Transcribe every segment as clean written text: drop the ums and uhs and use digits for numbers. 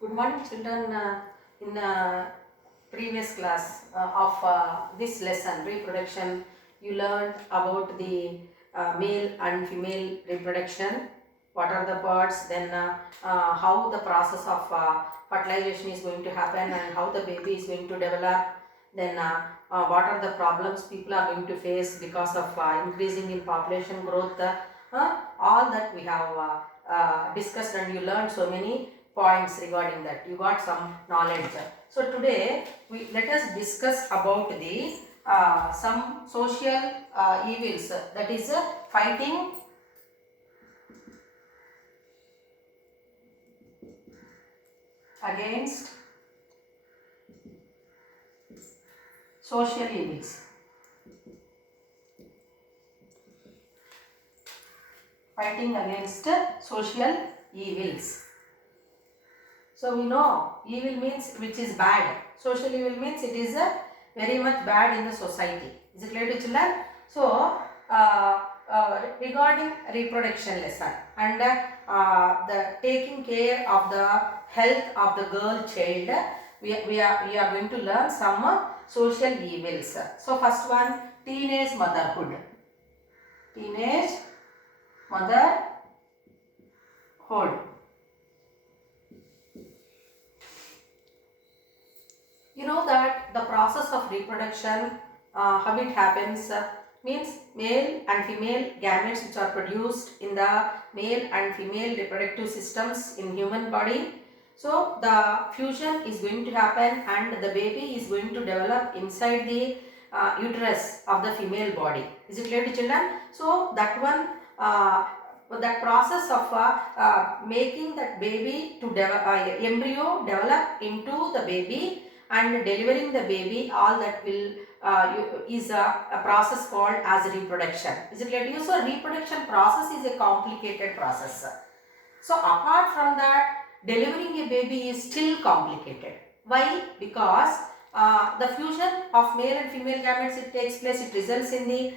Good morning, children. In previous class of this lesson, reproduction, you learned about the male and female reproduction. What are the parts? Then how the process of fertilization is going to happen and how the baby is going to develop. Then what are the problems people are going to face because of increasing in population growth. All that we have discussed, and you learned so many points regarding that. You got some knowledge. So today let us discuss about the some social evils, that is fighting against social evils. Fighting against social evils. So we know evil means which is bad. Social evil means it is very much bad in the society. Is it clear to children? So regarding reproduction lesson and the taking care of the health of the girl child, we are going to learn some social evils. So first one, teenage motherhood. Teenage motherhood. You know that the process of reproduction, how it happens, means male and female gametes which are produced in the male and female reproductive systems in human body. So the fusion is going to happen and the baby is going to develop inside the uterus of the female body. Is it clear to children? So that one, that process of making that baby to embryo develop into the baby and delivering the baby, all that will is a process called as reproduction. Is it clear to you? So reproduction process is a complicated process. So apart from that, delivering a baby is still complicated. Why? Because the fusion of male and female gametes, it takes place, it results in the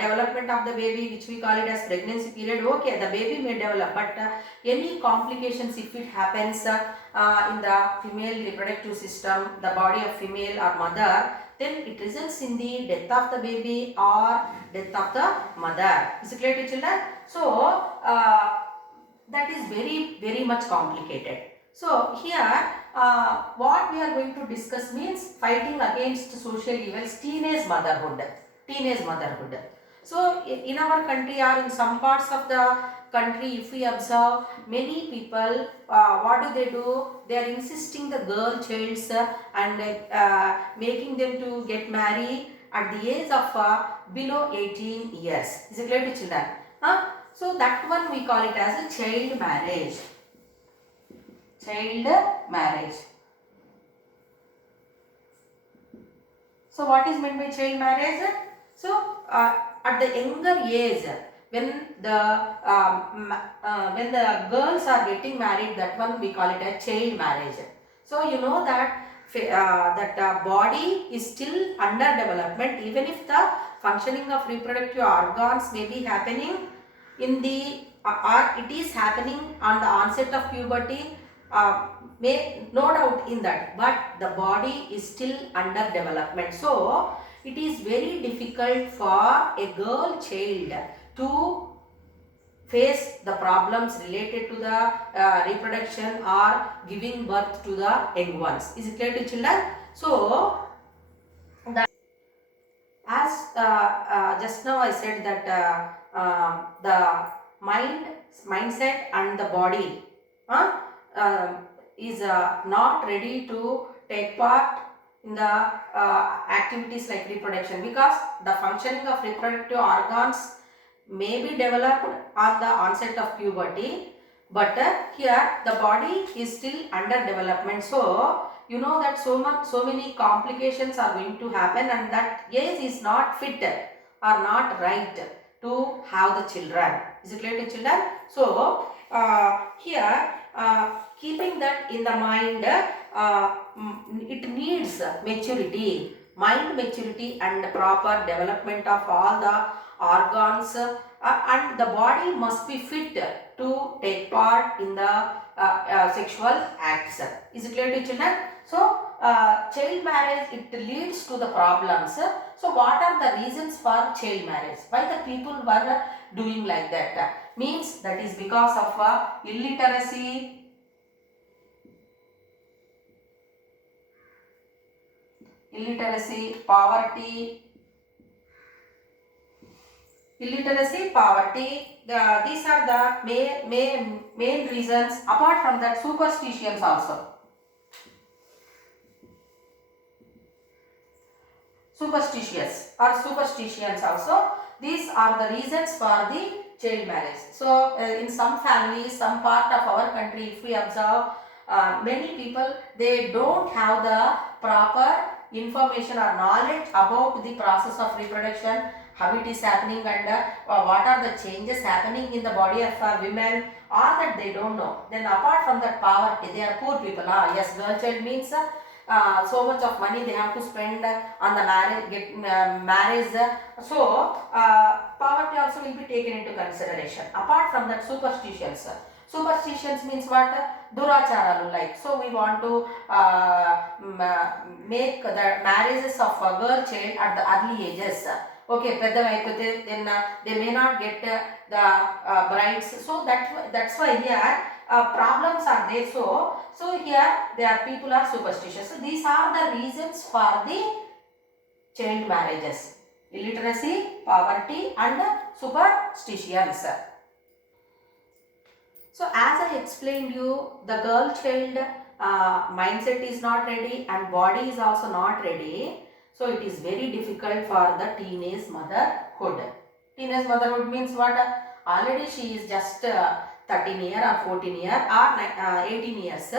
development of the baby, which we call it as pregnancy period. Okay, the baby may develop, but any complications if it happens in the female reproductive system, the body of female or mother, then it results in the death of the baby or death of the mother. Is it clear to children? So that is very much complicated. So here what we are going to discuss means fighting against social evils, teenage motherhood. So in our country or in some parts of the country, if we observe, many people, what do? They are insisting the girl childs and making them to get married at the age of below 18 years. Is it clear to children? So that one we call it as a child marriage. So what is meant by child marriage? So at the younger age, when the girls are getting married, that one we call it a child marriage. So you know that body is still under development, even if the functioning of reproductive organs may be happening in the or it is happening on the onset of puberty, may no doubt in that, but the body is still under development. So it is very difficult for a girl child to face the problems related to the reproduction or giving birth to the young ones. Is it clear to children? So as just now I said that the mindset and the body is not ready to take part in the activities like reproduction, because the functioning of reproductive organs may be developed on the onset of puberty, but here the body is still under development. So you know that so many complications are going to happen, and that age is not fit or not right to have the children. Is it clear to children? So here keeping that in the mind, it needs maturity, mind maturity and proper development of all the organs, and the body must be fit to take part in the sexual acts. Is it clear to children? So, child marriage, it leads to the problems. So, what are the reasons for child marriage? Why the people were doing like that? Means that is because of illiteracy, poverty, these are the main reasons. Apart from that, superstitions also. Superstitions also. These are the reasons for the child marriage. So, in some families, some part of our country, if we observe, many people, they don't have the proper information or knowledge about the process of reproduction, how it is happening, and what are the changes happening in the body of women, or that they don't know. Then apart from that, poverty, they are poor people. Yes, girl child means so much of money they have to spend on the marriage. So poverty also will be taken into consideration. Apart from that, superstitions means what? Duracharalu, like. So we want to make the marriages of a girl child at the early ages. Okay, then they may not get the brides. So that's why here problems are there. So here people are superstitious. So these are the reasons for the child marriages: illiteracy, poverty, and superstitions. So as I explained you, the girl child mindset is not ready and body is also not ready. So it is very difficult for the teenage motherhood. Teenage motherhood means what? Already she is just 13 years or 14 years or 18 years.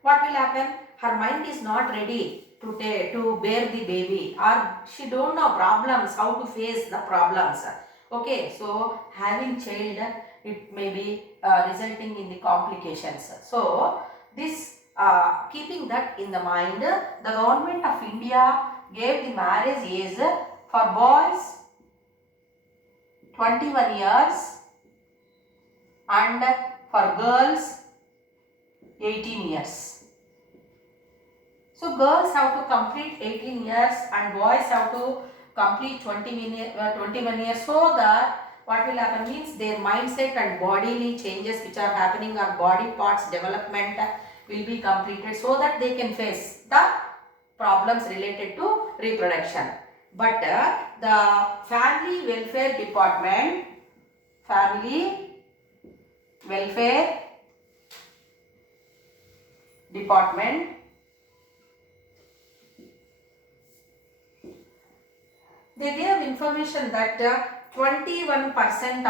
What will happen? Her mind is not ready to bear the baby, or she don't know problems, how to face the problems. Okay, so having child, it may be resulting in the complications. So this keeping that in the mind, the government of India gave the marriage age for boys 21 years and for girls 18 years. So girls have to complete 18 years and boys have to complete 21 years, so that what will happen means their mindset and bodily changes which are happening, or body parts development will be completed, so that they can face the problems related to reproduction. But the family welfare department, they gave information that 21%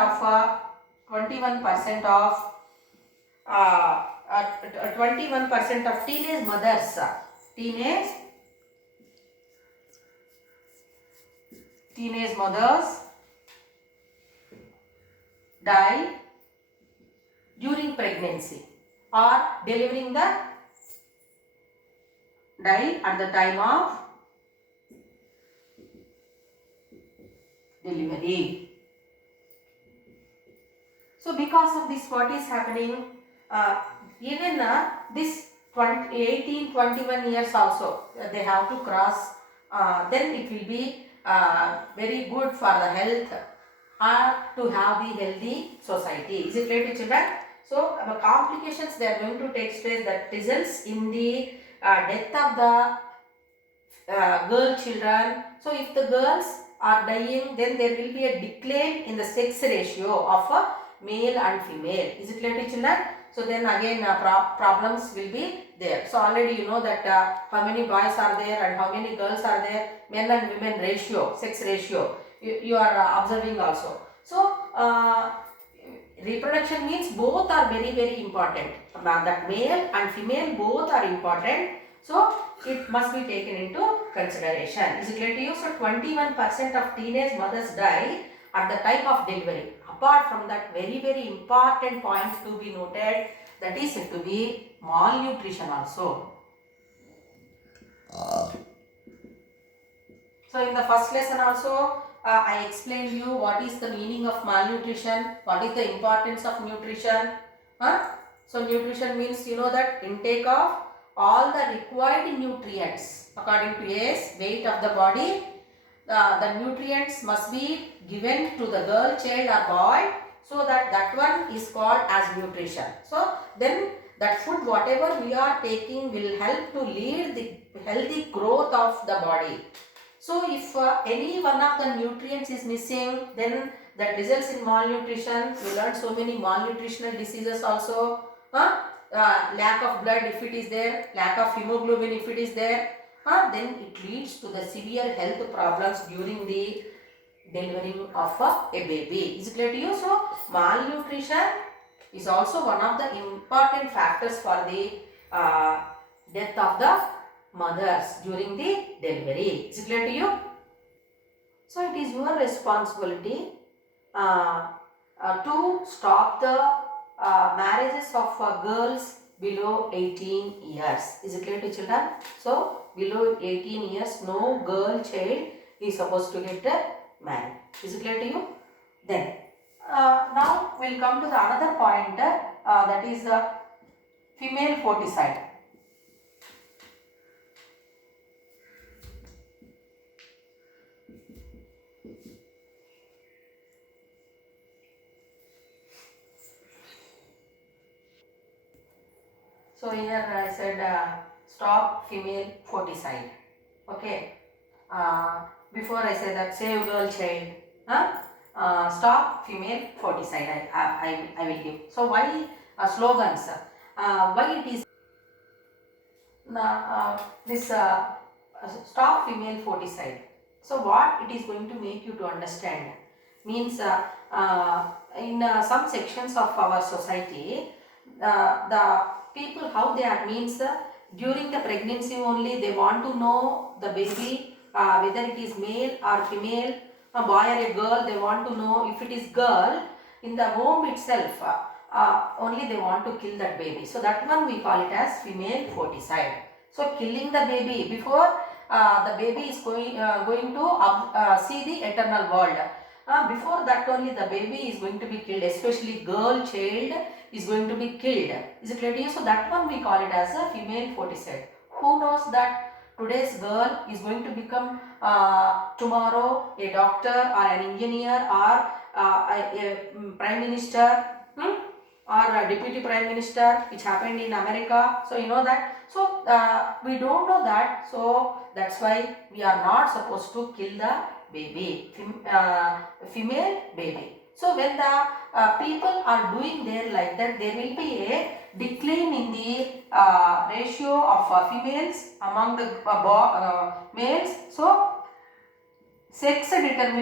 of teenage mothers die during pregnancy or delivering die at the time of delivery. So because of this, what is happening, even this 18-21 years also they have to cross, then it will be very good for the health to have the healthy society. Is it clear to children? So complications they are going to take place that results in the death of the girl children. So if the girls are dying, then there will be a decline in the sex ratio of male and female. Is it clear to children? So then again problems will be there. So already you know that how many boys are there and how many girls are there, men and women ratio, sex ratio, you are observing also. So reproduction means both are very, very important. That male and female both are important. So it must be taken into consideration. Is it clear to you? So 21% of teenage mothers die at the time of delivery. Apart from that, very, very important point to be noted, that is said to be malnutrition also. So in the first lesson also, I explained you what is the meaning of malnutrition, what is the importance of nutrition. So nutrition means you know that intake of all the required nutrients according to age, weight of the body. The nutrients must be given to the girl, child or boy, so that one is called as nutrition. So then that food whatever we are taking will help to lead the healthy growth of the body. So if any one of the nutrients is missing, then that results in malnutrition. We learned so many malnutritional diseases also. Lack of blood if it is there, lack of hemoglobin if it is there, then it leads to the severe health problems during the delivering of a baby. Is it clear to you? So malnutrition is also one of the important factors for the death of the mothers during the delivery. Is it clear to you? So it is your responsibility to stop the marriages of girls below 18 years. Is it clear to children? So below 18 years, no girl child is supposed to get married. Is it clear to you? Then now we'll come to the another point that is female foeticide. So here I said stop female foeticide. Okay. Before I said that save girl child. Stop female foeticide. I will give. So why slogans? Why it is this stop female foeticide. So what it is going to make you to understand means in some sections of our society the people how they are means during the pregnancy only they want to know the baby whether it is male or female, a boy or a girl. They want to know if it is girl in the womb itself only they want to kill that baby. So that one we call it as female foeticide. So killing the baby before the baby is going to see the eternal world. Before that only the baby is going to be killed, especially girl child is going to be killed. Is it clear to you? So that one we call it as a female foeticide. Who knows that today's girl is going to become tomorrow a doctor or an engineer or a prime minister or a deputy prime minister, which happened in America. So you know that. So we don't know that. So that's why we are not supposed to kill the baby, female baby. So when the people are doing there like that, there will be a decline in the ratio of females among the males. So sex determination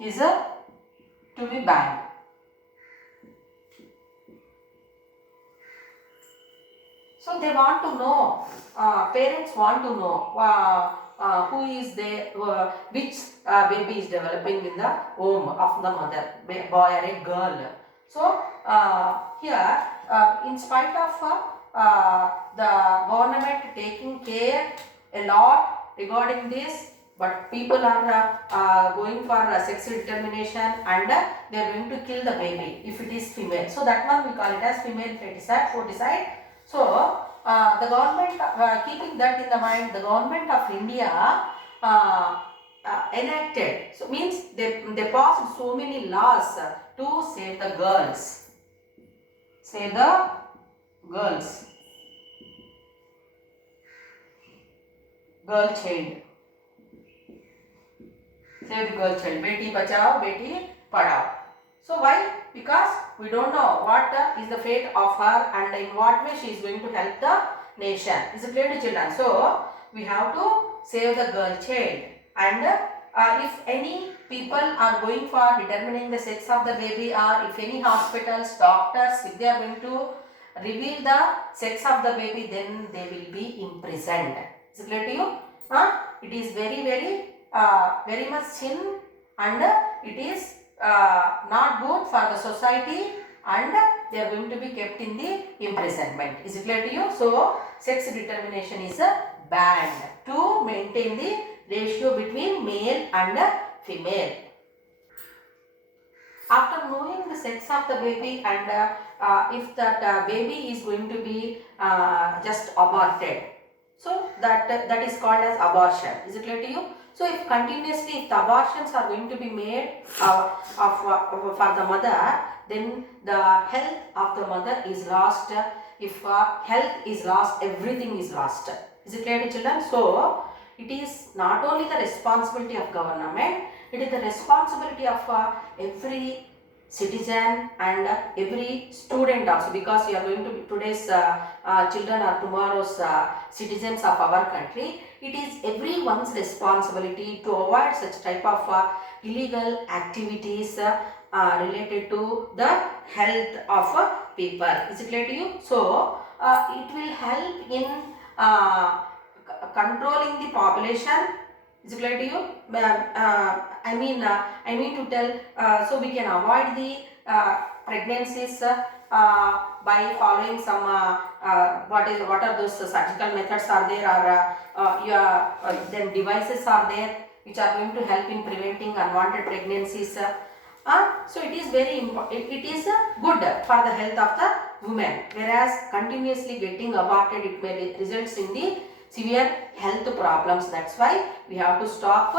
is to be banned. So they want to know, parents want to know who is there, which baby is developing in the womb of the mother, boy or a girl. So here, in spite of the government taking care a lot regarding this, but people are going for sex determination and they are going to kill the baby if it is female. So that one we call it as female foeticide. So the government, keeping that in the mind, the government of India enacted, so means they passed so many laws to save the girls. Save the girls. Girl child. Save the girl child. Beti bachao, beti padhao. So why? Because we don't know what is the fate of her and in what way she is going to help the nation. Is it clear to children? So we have to save the girl child. And if any people are going for determining the sex of the baby, or if any hospitals, doctors, if they are going to reveal the sex of the baby, then they will be imprisoned. Is it clear to you? It is very much sin, and it is not good for the society, and they are going to be kept in the imprisonment. Is it clear to you? So sex determination is banned to maintain the ratio between male and female. After knowing the sex of the baby and if that baby is going to be just aborted, so that is called as abortion. Is it clear to you? So if continuously if the abortions are going to be made for the mother, then the health of the mother is lost. If health is lost, everything is lost. Is it clear to children? So it is not only the responsibility of government, it is the responsibility of every citizen and every student also, because we are going to be today's children are tomorrow's citizens of our country. It is everyone's responsibility to avoid such type of illegal activities related to the health of people. Is it clear to you? So it will help in controlling the population. Is it clear to you? I mean to tell, so we can avoid the pregnancies by following some what are those surgical methods are there, or then devices are there which are going to help in preventing unwanted pregnancies. So it is very important. It is good for the health of the woman, whereas continuously getting aborted, it may results in the severe health problems. That's why we have to stop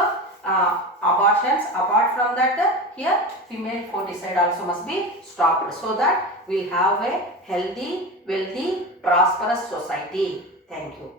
abortions. Apart from that, here female foeticide also must be stopped, so that we have a healthy, wealthy, prosperous society. Thank you.